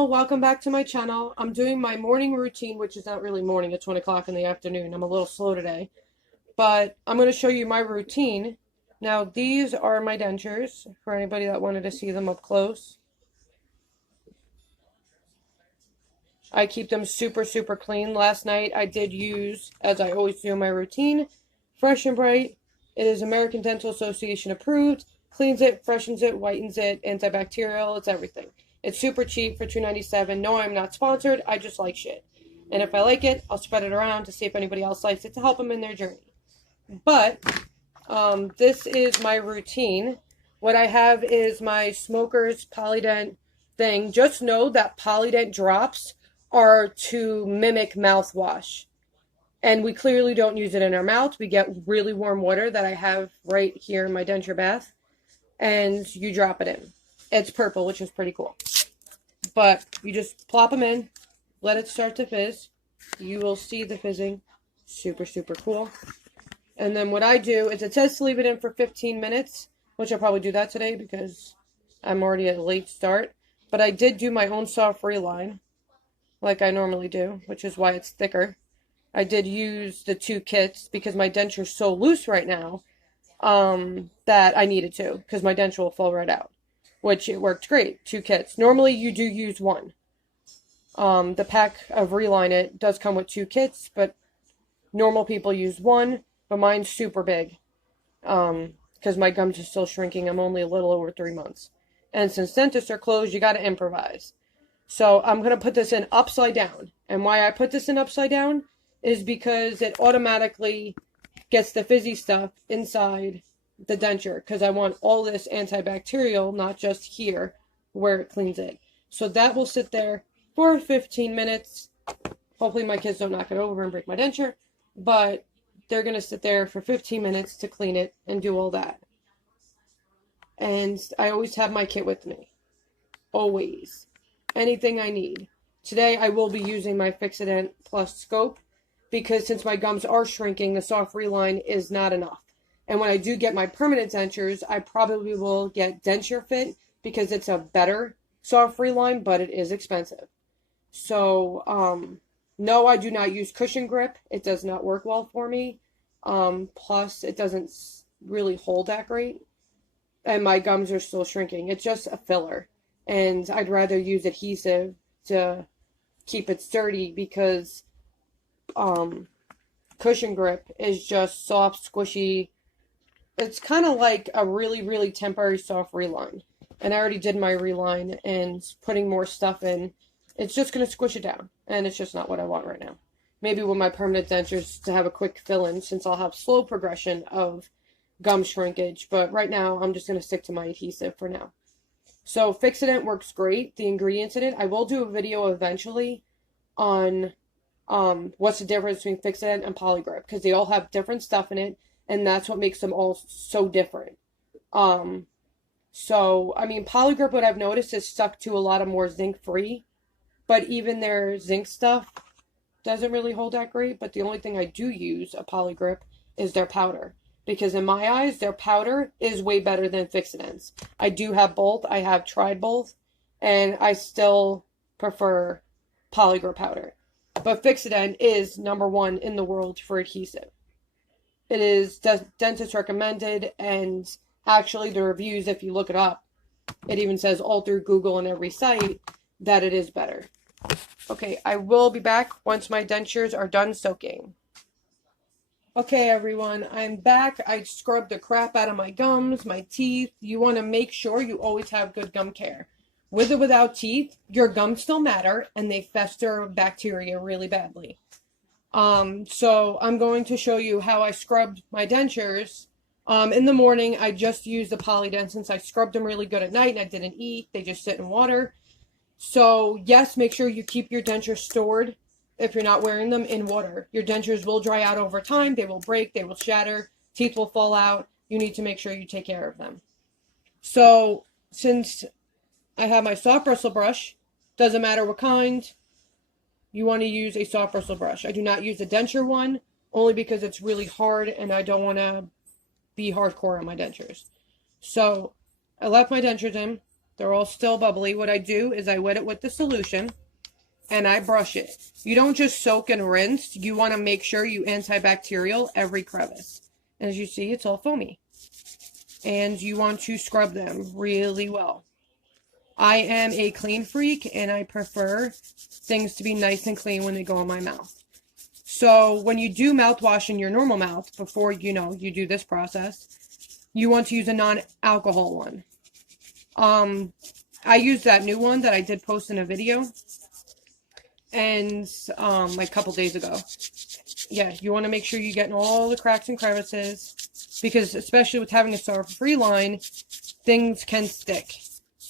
all, welcome back to my channel. I'm doing my morning routine, which is not really morning, it's 1 o'clock in the afternoon. I'm a little slow today, but I'm going to show you my routine. Now, these are my dentures for anybody that wanted to see them up close. I keep them super, super clean. Last night I did use, as I always do in my routine, Fresh and Bright. It is American Dental Association approved. Cleans it, freshens it, whitens it, antibacterial, it's everything. It's super cheap for $2.97. No, I'm not sponsored. I just like shit. And if I like it, I'll spread it around to see if anybody else likes it to help them in their journey. But this is my routine. What I have is my Smoker's Polydent thing. Just know that Polydent drops are to mimic mouthwash. And we clearly don't use it in our mouth. We get really warm water that I have right here in my denture bath. And you drop it in. It's purple, which is pretty cool. But you just plop them in, let it start to fizz. You will see the fizzing. Super, super cool. And then what I do is it says to leave it in for 15 minutes, which I'll probably do that today because I'm already at a late start. But I did do my own soft reline, like I normally do, which is why it's thicker. I did use the 2 kits because my denture is so loose right now that I needed to, because my denture will fall right out, which it worked great. 2 kits. Normally you do use 1. The pack of Reline It does come with 2 kits, but normal people use 1, but mine's super big because my gums are still shrinking. I'm only a little over 3 months. And since dentists are closed, you got to improvise. So I'm going to put this in upside down. And why I put this in upside down is because it automatically gets the fizzy stuff inside the denture, because I want all this antibacterial, not just here where it cleans it. So that will sit there for 15 minutes. Hopefully my kids don't knock it over and break my denture, but they're going to sit there for 15 minutes to clean it and do all that. And I always have my kit with me. Always. Anything I need. Today I will be using my Fixodent Plus Scope, because since my gums are shrinking, the soft reline is not enough. And when I do get my permanent dentures, I probably will get Denture Fit, because it's a better soft reline, but it is expensive. So, no, I do not use cushion grip. It does not work well for me. Plus, it doesn't really hold that great. And my gums are still shrinking. It's just a filler. And I'd rather use adhesive to keep it sturdy, because cushion grip is just soft, squishy. It's kind of like a really, really temporary soft reline. And I already did my reline, and putting more stuff in, it's just going to squish it down. And it's just not what I want right now. Maybe with my permanent dentures to have a quick fill-in, since I'll have slow progression of gum shrinkage. But right now, I'm just going to stick to my adhesive for now. So Fixodent works great. The ingredients in it, I will do a video eventually on what's the difference between Fixodent and Polygrip, because they all have different stuff in it, and that's what makes them all so different. So, I mean, Polygrip, what I've noticed, is stuck to a lot of more zinc-free, but even their zinc stuff doesn't really hold that great. But the only thing I do use a Polygrip is their powder, because in my eyes, their powder is way better than Fixodent's. I do have both. I have tried both, and I still prefer Polygrip powder. But Fixodent is #1 in the world for adhesive. It is dentist recommended, and actually the reviews, if you look it up, it even says all through Google and every site that it is better. Okay, I will be back once my dentures are done soaking. Okay, everyone, I'm back. I scrubbed the crap out of my gums, my teeth. You want to make sure you always have good gum care. With or without teeth, your gums still matter, and they fester bacteria really badly. So I'm going to show you how I scrubbed my dentures. In the morning, I just used the Polydent, since I scrubbed them really good at night and I didn't eat. They just sit in water. So, yes, make sure you keep your dentures stored, if you're not wearing them, in water. Your dentures will dry out over time. They will break. They will shatter. Teeth will fall out. You need to make sure you take care of them. So, since I have my soft bristle brush, doesn't matter what kind, you want to use a soft bristle brush. I do not use a denture one, only because it's really hard and I don't want to be hardcore on my dentures. So I left my dentures in. They're all still bubbly. What I do is I wet it with the solution and I brush it. You don't just soak and rinse. You want to make sure you antibacterial every crevice. As you see, it's all foamy. And you want to scrub them really well. I am a clean freak and I prefer things to be nice and clean when they go in my mouth. So when you do mouthwash in your normal mouth, before you do this process, you want to use a non-alcohol one. I used that new one that I did post in a video, and like a couple days ago. Yeah, you want to make sure you're getting all the cracks and crevices, because especially with having a sulfur-free line, things can stick,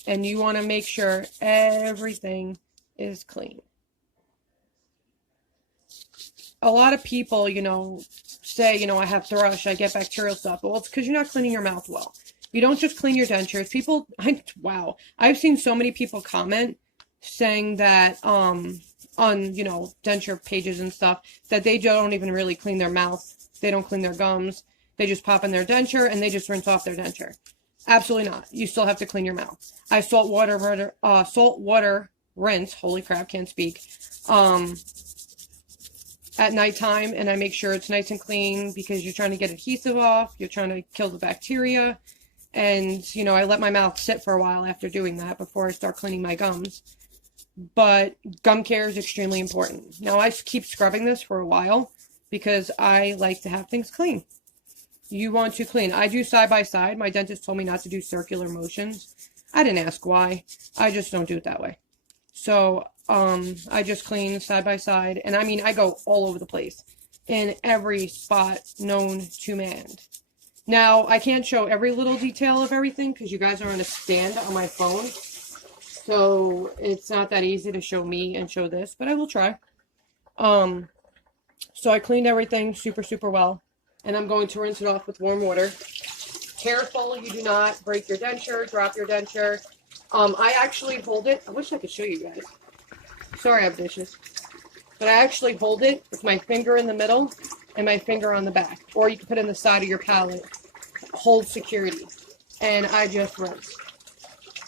and you want to make sure everything is clean. A lot of people, say, I have thrush, I get bacterial stuff. Well, it's because you're not cleaning your mouth well. You don't just clean your dentures. Wow. I've seen so many people comment saying that, on, denture pages and stuff, that they don't even really clean their mouth. They don't clean their gums. They just pop in their denture and they just rinse off their denture. Absolutely not. You still have to clean your mouth. I salt water rinse. Holy crap, can't speak. At nighttime, and I make sure it's nice and clean because you're trying to get adhesive off. You're trying to kill the bacteria. And, I let my mouth sit for a while after doing that before I start cleaning my gums. But gum care is extremely important. Now, I keep scrubbing this for a while because I like to have things clean. You want to clean. I do side by side. My dentist told me not to do circular motions. I didn't ask why. I just don't do it that way. So, I just clean side by side. And I go all over the place in every spot known to man. Now, I can't show every little detail of everything because you guys are on a stand on my phone. So it's not that easy to show me and show this, but I will try. So I cleaned everything super, super well. And I'm going to rinse it off with warm water. Careful, you do not break your denture, drop your denture. I actually hold it. I wish I could show you guys. Sorry, I'm vicious. But I actually hold it with my finger in the middle and my finger on the back. Or you can put it in the side of your palate. Hold security. And I just rinse.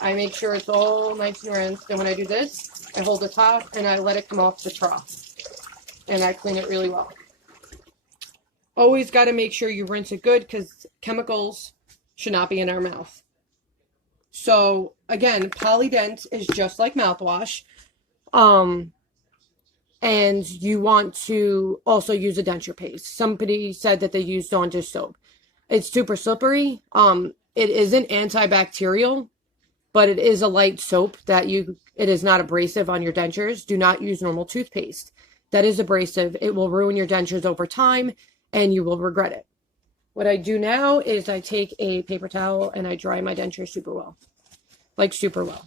I make sure it's all nice and rinsed. And when I do this, I hold the top and I let it come off the trough. And I clean it really well. Always got to make sure you rinse it good because chemicals should not be in our mouth. So, again, Polydent is just like mouthwash. And you want to also use a denture paste. Somebody said that they used Dawn dish soap. It's super slippery. It isn't antibacterial, but it is a light soap that it is not abrasive on your dentures. Do not use normal toothpaste. That is abrasive. It will ruin your dentures over time and you will regret it. What I do now is I take a paper towel and I dry my dentures super well. Like super well.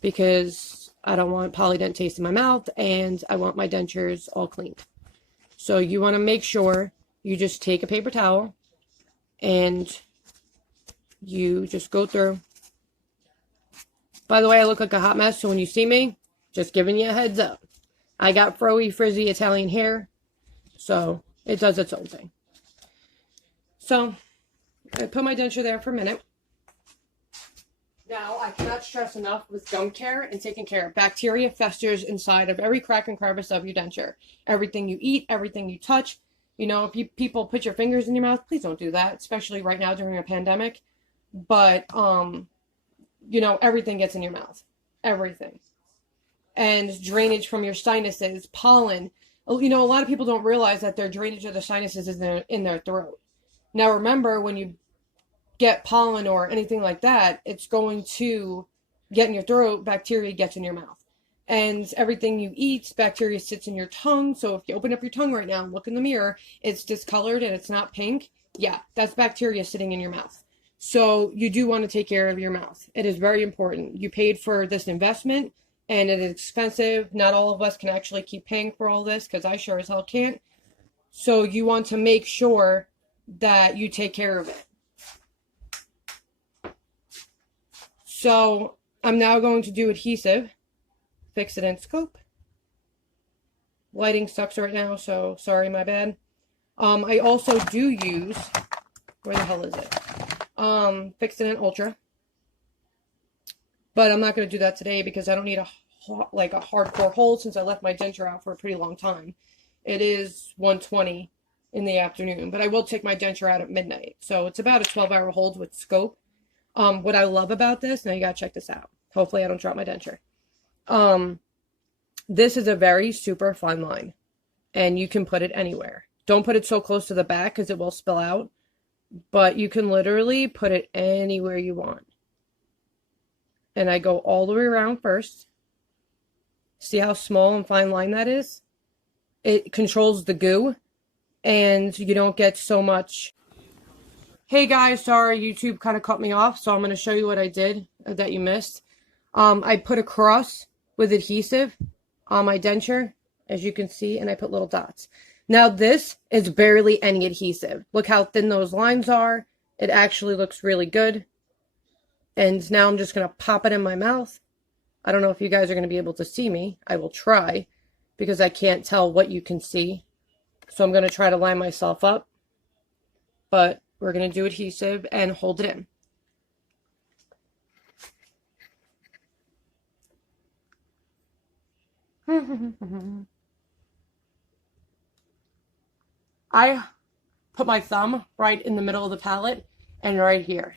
Because I don't want Polydent taste in my mouth and I want my dentures all cleaned. So you want to make sure you just take a paper towel and you just go through. By the way, I look like a hot mess, so when you see me, just giving you a heads up. I got froey, frizzy Italian hair, so it does its own thing. So I put my denture there for a minute. Now, I cannot stress enough with gum care and taking care. Bacteria festers inside of every crack and crevice of your denture. Everything you eat, everything you touch. If people put your fingers in your mouth, please don't do that, especially right now during a pandemic. But, everything gets in your mouth. Everything. And drainage from your sinuses, pollen. A lot of people don't realize that their drainage of the sinuses is in their throat. Now, remember, when you get pollen or anything like that, it's going to get in your throat. Bacteria gets in your mouth. And everything you eat, bacteria sits in your tongue. So if you open up your tongue right now and look in the mirror, it's discolored and it's not pink. Yeah, that's bacteria sitting in your mouth. So you do want to take care of your mouth. It is very important. You paid for this investment and it is expensive. Not all of us can actually keep paying for all this because I sure as hell can't. So you want to make sure that you take care of it. So I'm now going to do adhesive. Fix it in scope. Lighting sucks right now, so sorry, my bad. I also do use, where the hell is it? Fix it in Ultra. But I'm not going to do that today because I don't need a hardcore hold since I left my denture out for a pretty long time. It is 1:20 in the afternoon, but I will take my denture out at midnight. So it's about a 12-hour hold with scope. What I love about this, now you gotta check this out. Hopefully I don't drop my denture. This is a very super fine line, and you can put it anywhere. Don't put it so close to the back because it will spill out, but you can literally put it anywhere you want. And I go all the way around first. See how small and fine line that is? It controls the goo, and you don't get so much. Hey guys, sorry, YouTube kind of cut me off, so I'm going to show you what I did that you missed. I put a cross with adhesive on my denture, as you can see, and I put little dots. Now this is barely any adhesive. Look how thin those lines are. It actually looks really good. And now I'm just going to pop it in my mouth. I don't know if you guys are going to be able to see me. I will try because I can't tell what you can see. So I'm going to try to line myself up. But we're going to do adhesive and hold it in. I put my thumb right in the middle of the palette and right here.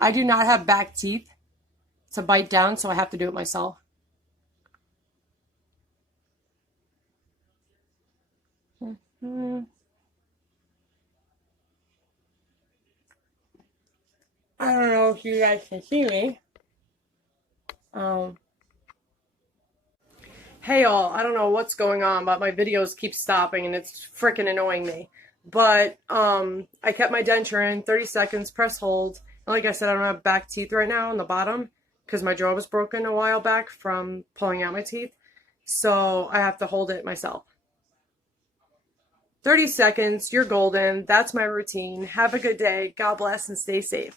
I do not have back teeth to bite down, so I have to do it myself. I don't know if you guys can see me. Hey all, I don't know what's going on, but my videos keep stopping and it's freaking annoying me. But I kept my denture in 30 seconds, press hold. And like I said, I don't have back teeth right now on the bottom because my jaw was broken a while back from pulling out my teeth. So I have to hold it myself. 30 seconds, you're golden. That's my routine. Have a good day. God bless and stay safe.